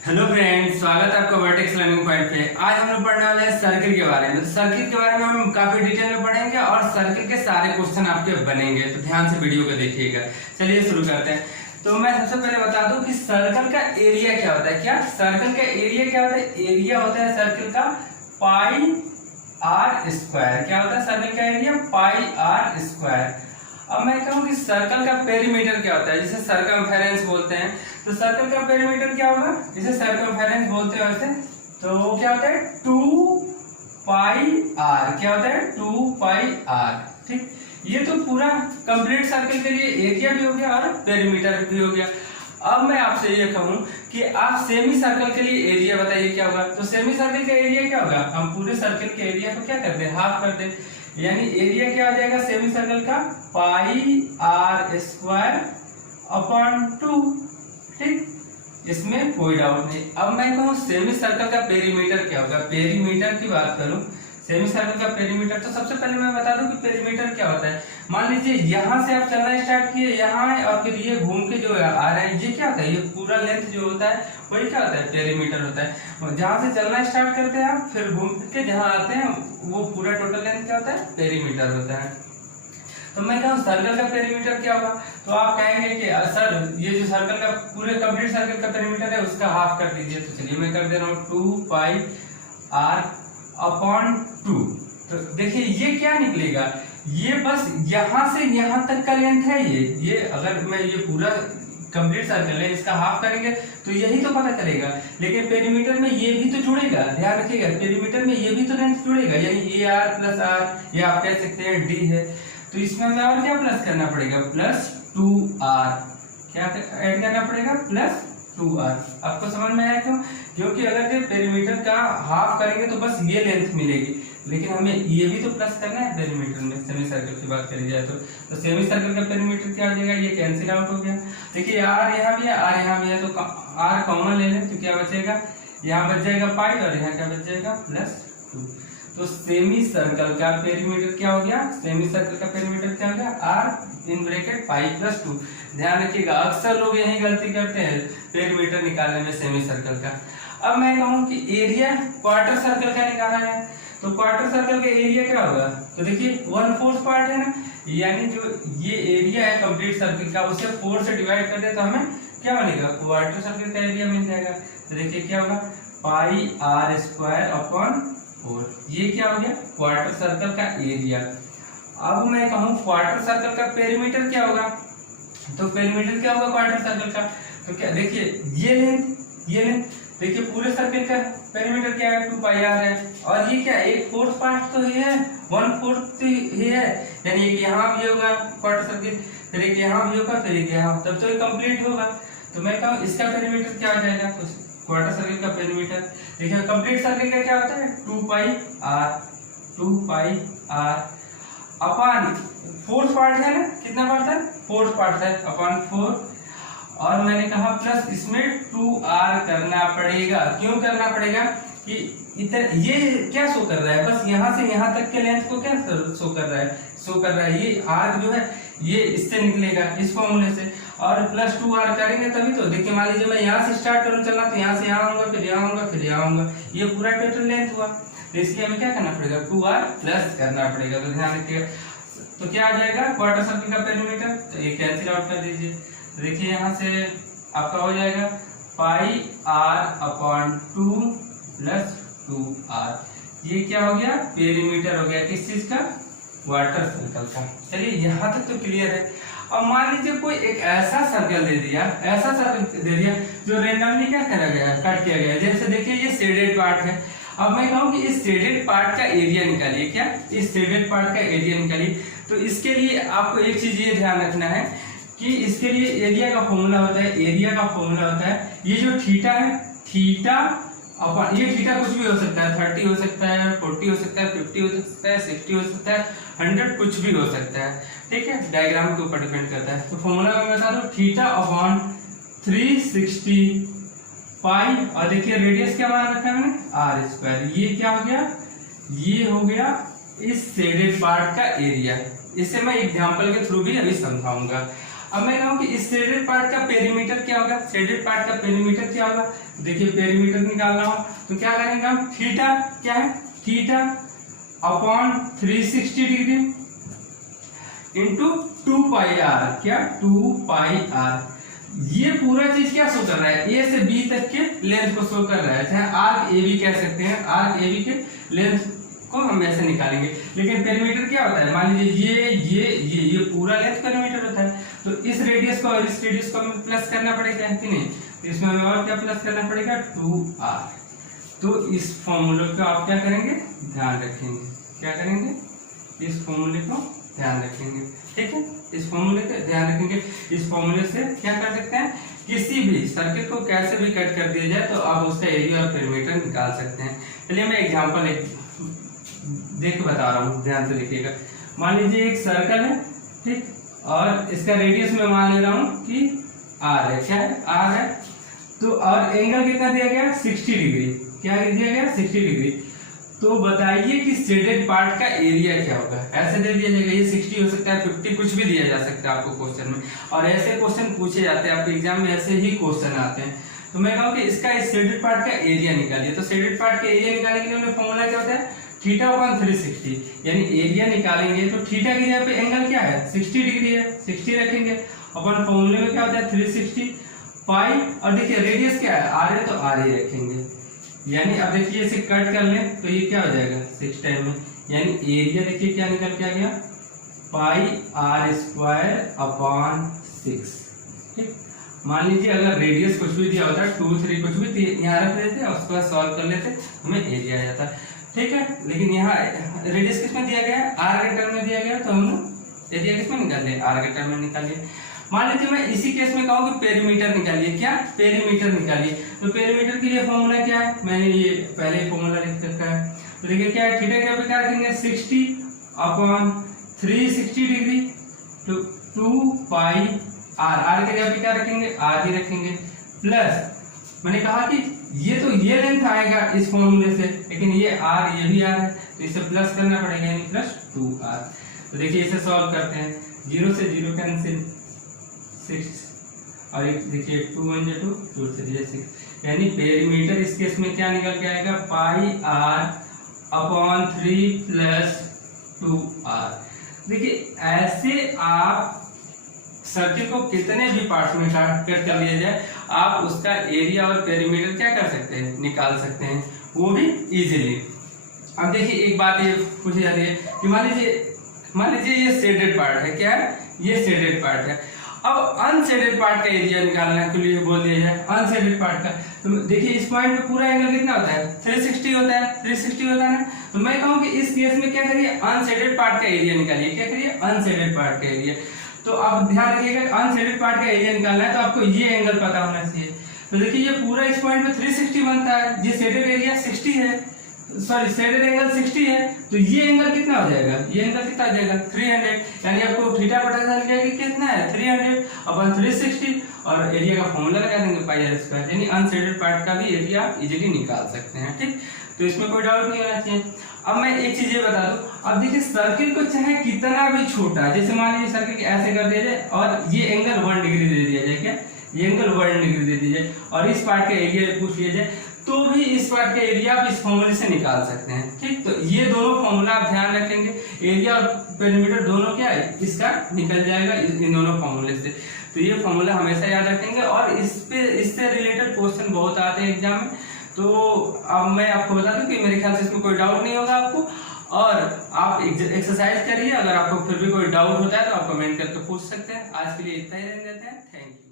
Hello friends, स्वागत है आपका वर्टेक्स लर्निंग पॉइंट पे। आज हम लोग पढ़ने वाले हैं सर्किल के बारे में। तो सर्किल के बारे में हम काफी डिटेल में पढ़ेंगे और सर्किल के सारे क्वेश्चन आपके बनेंगे, तो ध्यान से वीडियो को देखिएगा। चलिए शुरू करते हैं। तो मैं सबसे पहले बता दूं कि सर्कल का एरिया क्या होता है। क्या सर्कल का एरिया क्या होता है? एरिया होता है सर्किल का पाई आर स्क्वायर। क्या होता है सर्कल का एरिया? Pi are square. अब मैं कहूँ कि सर्कल का पेरीमीटर क्या होता है, जिसे सर्कमफेरेंस बोलते हैं। तो सर्कल का पेरीमीटर क्या होगा? जिसे सर्कमफेरेंस बोलते हैं वैसे, तो वो क्या होता है? 2 पाई आर। क्या होता है? 2 पाई आर। ठीक, ये तो पूरा कंप्लीट सर्कल के लिए एरिया भी हो गया और पेरीमीटर भी हो गया। अब मैं आपसे ये कहूं कि आप सेमी सर्कल के लिए एरिया बताइए क्या होगा। तो सेमी सर्कल का एरिया क्या होगा? हम पूरे सर्कल के एरिया को क्या करते हैं? हाफ करते हैं। यानी एरिया क्या आ जाएगा सेमी सर्कल का? पाई आर स्क्वायर अपॉन 2। ठीक, इसमें कोई डाउट नहीं। अब मैं कहूँ सेमी सर्कल का पेरीमीटर क्या होगा। पेरीमीटर की बात करूं, सेमी सर्कल का पेरीमीटर, तो सबसे पहले मैं बता दूं कि पेरीमीटर क्या होता है। मान लीजिए यहां से आप चलना स्टार्ट किए, यहाँ है और फिर ये घूम के जो आ रहा है, ये क्या होता है? ये पूरा लेंथ जो होता है वही क्या होता है? पेरीमीटर होता है। जहां से चलना स्टार्ट करते हैं आप, फिर घूम के जहां आते हैं, वो पूरा टोटल लेंथ क्या होता है? पेरीमीटर होता है। तो मैं कहूँ सर्कल का पेरीमीटर क्या होगा, तो आप कहेंगे कि सर ये जो सर्कल का पूरे कंप्लीट सर्कल का पेरीमीटर है उसका हाफ कर दीजिए। तो चलिए मैं कर दे रहा हूँ 2 पाई आर अपॉन 2। तो देखिए ये क्या निकलेगा, ये बस यहां से यहां तक का लेंथ है। ये अगर मैं ये पूरा कंप्लीट सर्कल है, इसका हाफ करेंगे तो यही तो पता चलेगा। लेकिन पेरीमीटर में ये भी तो जुड़ेगा, ध्यान रखिएगा, पेरीमीटर में ये भी तो लेंथ जुड़ेगा। यानी ए आर प्लस आर, ये आप कह सकते हैं डी है। तो इसमें हमें और क्या प्लस करना पड़ेगा? Plus 2r। क्या ऐड करना पड़ेगा? Plus 2r। आपको समझ में आया क्यों? क्योंकि अगर ये पेरीमीटर का हाफ करेंगे तो बस ये लेंथ मिलेगी, लेकिन हमें ये भी तो प्लस करना है पेरीमीटर में। सेमी सर्कल की बात करी जाए तो सेमी सर्कल का पेरीमीटर क्या हो जाएगा? ये कैंसिल आउट हो गया। देखिए आर यहाँ भी है, आर यहाँ भी है, तो आर कॉमन ले लें तो क्या बचेगा? यहाँ बच जाएगा पाई और यहाँ क्या बच जाएगा? प्लस 2। तो सेमी सर्कल का पेरीमीटर क्या हो गया? सेमी सर्कल का पेरीमीटर क्या हो गया? R in bracket pi plus 2। ध्यान रखिएगा, अक्सर लोग यही गलती करते हैं पेरीमीटर निकालने में सेमी सर्कल का। अब मैं कहूँ कि एरिया क्वार्टर सर्कल का निकालना है, तो क्वार्टर सर्कल का एरिया क्या होगा? तो देखिए 1/4 पार्ट है ना, यानी जो ये एरिया है कंप्लीट सर्कल का, उसे 4 से डिवाइड कर दे तो हमें क्या बनेगा? क्वार्टर सर्कल का एरिया मिल जाएगा। तो देखिए क्या होगा? पाई आर स्क्वायर अपॉन 4। ये क्या हो गया? क्वार्टर सर्कल का एरिया। अब मैं कहूँ क्वार्टर सर्कल का पेरीमीटर क्या होगा, तो पेरीमीटर क्या होगा क्वार्टर सर्कल का? तो क्या देखिए ये लेंथ देखिए पूरे सर्कल का पेरीमीटर क्या है? 2 पाई आर है। और ये क्या है? 1/4 पार्ट तो ये है, 1/4 ये है, यानी एक यहाँ भी होगा क्वार्टर सर्कल, फिर एक यहाँ भी होगा, फिर एक यहाँ, तब तो ये कंप्लीट होगा। तो मैं कहूँ इसका पेरीमीटर क्या हो जाएगा? क्वार्टर सर्कल का पेरीमीटर देखिए कंप्लीट सर्कल का क्या होता है? 2 पाई आर अपॉन 4 पार्ट है ना, कितना पार्ट है? 4 पार्ट है, अपॉन 4। और मैंने कहा प्लस इसमें 2r करना पड़ेगा। क्यों करना पड़ेगा? कि इधर ये क्या शो कर रहा है? बस यहाँ से यहाँ तक के लेंथ को क्या शो कर रहा है? ये r जो है ये इससे निकलेगा, इस फॉर्मूले से। और प्लस 2r करेंगे तभी तो। देखिए मान लीजिए मैं यहाँ से स्टार्ट करूँ चलना, तो यहाँ से यहाँ आऊंगा, फिर यहाँ आऊंगा, फिर यहाँ आऊंगा, ये पूरा टोटल लेंथ हुआ। तो इसलिए हमें क्या करना पड़ेगा? 2r प्लस करना पड़ेगा। तो ध्यान रखिएगा, तो क्या आ जाएगा क्वार्टर सर्कल का पेरीमीटर? तो ये कैंसिल आउट कर दीजिए। देखिए यहाँ से आपका हो जाएगा पाई आर अपॉन 2 प्लस 2r। ये क्या हो गया? पेरीमीटर हो गया किस चीज का? क्वार्टर सर्कल का। चलिए यहाँ तक तो क्लियर है। अब मान लीजिए कोई एक ऐसा सर्कल दे दिया जो रेंडमली क्या करा गया? कट किया गया। जैसे देखिए ये शेडेड पार्ट है। अब मैं कहूँ कि इस शेडेड पार्ट का एरिया निकालिए। क्या? इस शेडेड पार्ट का एरिया निकालिए। तो इसके लिए आपको एक चीज ये ध्यान रखना है कि इसके लिए एरिया का फॉर्मूला होता है, ये जो थीटा है, थीटा अपॉन ये थीटा कुछ भी हो सकता है, 30 हो सकता है, 40 हो सकता है, 50 हो सकता है, 60 हो सकता है, 100 कुछ भी हो सकता है। ठीक है, डायग्राम के ऊपर डिपेंड करता है। तो फॉर्मूला मैं बता दूं, थीटा अपॉन 360 पाई, और देखिए रेडियस क्या मान रखा है मैंने? R square. ये क्या हो गया? ये हो गया इस शेडेड पार्ट का एरिया। इससे मैं एग्जांपल के थ्रू भी अभी समझाऊंगा। अब मैं कहूँ कि इस शेडेड पार्ट का पेरीमीटर क्या होगा, शेडेड पार्ट का पेरीमीटर क्या होगा, देखिए पेरीमीटर निकालना हो तो क्या करेंगे हम, थीटा क्या है, theta upon 360 degree into 2 pi R, क्या 2 पाई आर। ये पूरा चीज क्या शो कर रहा है, ए से बी तक के लेंथ को शो कर रहा है, चाहे आर्क ए बी कह सकते हैं, आर्क ए बी के लेंथ को हम ऐसे निकालेंगे। लेकिन पेरीमीटर क्या होता है, मान लीजिए ये पूरा लेंथ पेरीमीटर होता है, तो इस रेडियस को और इस रेडियस को हमें प्लस करना पड़ेगा कि नहीं, तो इसमें हमें और क्या प्लस करना पड़ेगा, 2r। तो इस फॉर्मूले को आप क्या करेंगे, ध्यान रखेंगे, क्या करेंगे, इस फॉर्मूले को ध्यान रखेंगे, ठीक है, इस फॉर्मूले को ध्यान रखेंगे। इस फॉर्मूले से क्या कर सकते हैं, किसी भी सर्किल को कैसे भी कट कर दिया जाए तो आप उसका एरिया और पेरीमीटर निकाल सकते हैं। चलिए मैं एग्जांपल देख के बता रहा हूँ, ध्यान से देखिएगा। मान लीजिए एक सर्कल है, ठीक, और इसका रेडियस मैं मान ले रहा हूँ कि r है, क्या है, r है, तो और एंगल कितना दिया गया, 60 डिग्री, क्या दिया गया, 60 डिग्री। तो बताइए कि शेडेड पार्ट का एरिया क्या होगा, ऐसे दे दिया जाएगा, ये 60 हो सकता है, 50 कुछ भी दिया जा सकता है आपको क्वेश्चन में, और ऐसे क्वेश्चन पूछे जाते हैं आपके एग्जाम में, ऐसे ही क्वेश्चन आते हैं। तो मैं कहूँ कि इसका इस शेडेड पार्ट का एरिया निकालिए। तो शेडेड पार्ट का एरिया निकालने के लिए हमें फॉर्मूला क्या होता है, थीटा अपॉन 360, यानी एरिया निकालेंगे तो थीटा की जगह पे एंगल क्या है, 60 डिग्री है, 60 रखेंगे, अपन फॉर्मूले में क्या होता है 360 पाई, और देखिए रेडियस क्या है, r है, तो r ही रखेंगे। यानी अब देखिए इसे कट कर लें तो ये क्या हो जाएगा 6 टाइम में, यानी एरिया देखिए क्या निकल के आ गया, पाई r स्क्वायर अपॉन 6, ठीक। मान लीजिए अगर रेडियस कुछ भी दिया होता है 2 3 कुछ भी यहाँ रख देते और उसके बाद सॉल्व कर लेते, हमें एरिया आ जाता, ठीक है। लेकिन यहाँ रेडियस किसमें दिया गया है, r के टर्म में दिया गया, तो हम एरिया किसमें निकाल लिया, r के टर्म में निकालिए। मान लीजिए मैं इसी केस में कहूँ कि पेरीमीटर निकालिए, क्या, पेरीमीटर निकालिए। तो पेरीमीटर के लिए फॉर्मूला क्या है, मैंने ये पहले ही फॉर्मूला लिख रखा है, तो देखिए क्या है, थीटा के ऊपर क्या रखेंगे, 60 अपॉन 360 डिग्री तो 2 पाई r के जगह पे क्या रखेंगे, r ही रखेंगे, प्लस मैंने कहा कि ये लेंथ आएगा इस फॉर्मूले से, लेकिन ये r ये भी r है, तो इसे प्लस करना पड़ेगा, यानी प्लस 2r। तो देखिए इसे सॉल्व करते हैं, 0 से 0 कैंसिल, 6 और एक देखिए 2 1 2 2 से 6, यानी पेरीमीटर इस केस में क्या निकल के आएगा, पाई r अपॉन 3 प्लस 2r। देखिए ऐसे आप सर्किल को कितने भी पार्ट्स में कट कर लिया जाए, आप उसका एरिया और पेरीमीटर क्या कर सकते हैं, निकाल सकते हैं, वो भी इजीली। अब देखिए एक बात ये पूछी जाती है कि मान लीजिए ये शेडेड पार्ट है, क्या है, ये शेडेड पार्ट है। अब अनशेडेड पार्ट का एरिया निकालने के लिए बोल दिया जाए अनशेडेड पार्ट का, तो देखिए इस पॉइंट पे पूरा एंगल कितना होता है, 360 होता है, 360 होता है ना। तो मैं कहूँ कि इस केस में क्या करिए, अनशेडेड पार्ट का एरिया निकालिए, क्या करिए, अनशेडेड पार्ट का एरिया। तो आप ध्यान रखिएगा अनशेडेड पार्ट का एरिया निकालना है तो आपको ये एंगल पता होना चाहिए। तो देखिए ये पूरा इस पॉइंट पे 360 बनता है, ये शेडेड एरिया 60 है, सॉरी शेडेड एंगल 60 है, तो ये एंगल कितना हो जाएगा, ये एंगल कितना आ जाएगा 300, यानी आपको थीटा पता चल गया कि कितना है 300 अपन 360, और एरिया का फॉर्मूला लगा देंगे पाई आर स्क्वायर, यानी अनशेडेड पार्ट का भी एरिया आप इजीली निकाल सकते हैं, ठीक। तो इसमें कोई डाउट नहीं होना चाहिए। अब मैं एक चीज ये बता दूं, अब देखिए सर्किल को चाहे कितना भी छोटा, जैसे मान लीजिए सर्किल ऐसे कर दिया जाए और ये एंगल 1 डिग्री दे दिया जाए, क्या ये एंगल 1 डिग्री दे दी जाए, और इस पार्ट का एरिया पूछ लिया जाए, तो भी इस पार्ट का एरिया आप इस फॉर्मूले से निकाल सकते हैं, ठीक। तो ये दोनों फॉर्मूला आप ध्यान रखेंगे, एरिया और पेरीमीटर दोनों क्या है इसका निकल जाएगा इन दोनों फॉर्मूले से। तो ये फॉर्मूला हमेशा याद रखेंगे, और इससे रिलेटेड क्वेश्चन बहुत आते हैं एग्जाम में। तो अब मैं आपको बता दूं कि मेरे ख्याल से इसमें कोई डाउट नहीं होगा आपको, और आप एक्सरसाइज करिए, अगर आपको फिर भी कोई डाउट होता है तो आप कमेंट करके पूछ सकते हैं। आज के लिए इतना ही रहने देते हैं, थैंक यू।